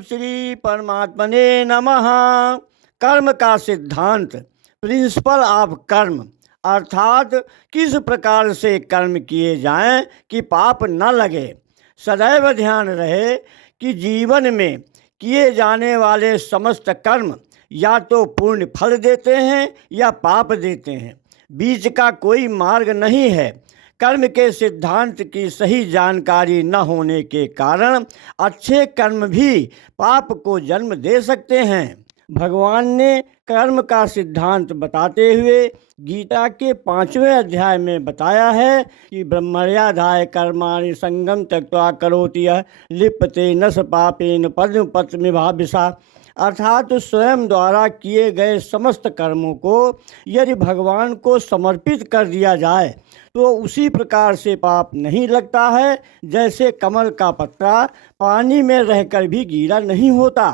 श्री परमात्मने नमः। कर्म का सिद्धांत, प्रिंसिपल ऑफ कर्म, अर्थात किस प्रकार से कर्म किए जाएं कि पाप न लगे। सदैव ध्यान रहे कि जीवन में किए जाने वाले समस्त कर्म या तो पूर्ण फल देते हैं या पाप देते हैं, बीच का कोई मार्ग नहीं है। कर्म के सिद्धांत की सही जानकारी न होने के कारण अच्छे कर्म भी पाप को जन्म दे सकते हैं। भगवान ने कर्म का सिद्धांत बताते हुए गीता के 5वें अध्याय में बताया है कि ब्रह्मण्याधाय कर्माणि संगम त्यक्त्वा करोति यः लिप्यते न स पापेन पद्म पत्रमिवाभिषा। अर्थात स्वयं द्वारा किए गए समस्त कर्मों को यदि भगवान को समर्पित कर दिया जाए तो उसी प्रकार से पाप नहीं लगता है जैसे कमल का पत्ता पानी में रहकर भी गीला नहीं होता।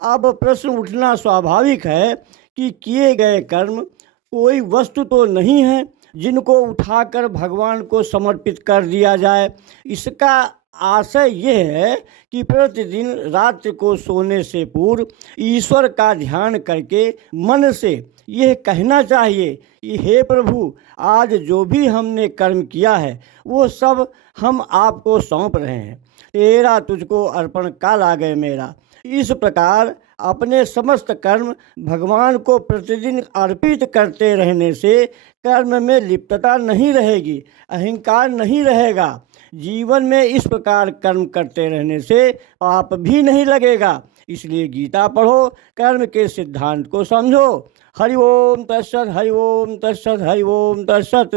अब प्रश्न उठना स्वाभाविक है कि किए गए कर्म कोई वस्तु तो नहीं है जिनको उठाकर भगवान को समर्पित कर दिया जाए। इसका आशय यह है कि प्रतिदिन रात्रि को सोने से पूर्व ईश्वर का ध्यान करके मन से यह कहना चाहिए कि हे प्रभु, आज जो भी हमने कर्म किया है वो सब हम आपको सौंप रहे हैं। तेरा तुझको अर्पण काल आ गए मेरा। इस प्रकार अपने समस्त कर्म भगवान को प्रतिदिन अर्पित करते रहने से कर्म में लिप्तता नहीं रहेगी, अहंकार नहीं रहेगा। जीवन में इस प्रकार कर्म करते रहने से पाप भी नहीं लगेगा। इसलिए गीता पढ़ो, कर्म के सिद्धांत को समझो। हरि ओम तत्सत, हरि ओम तत्सत, हरि ओम तत्सत।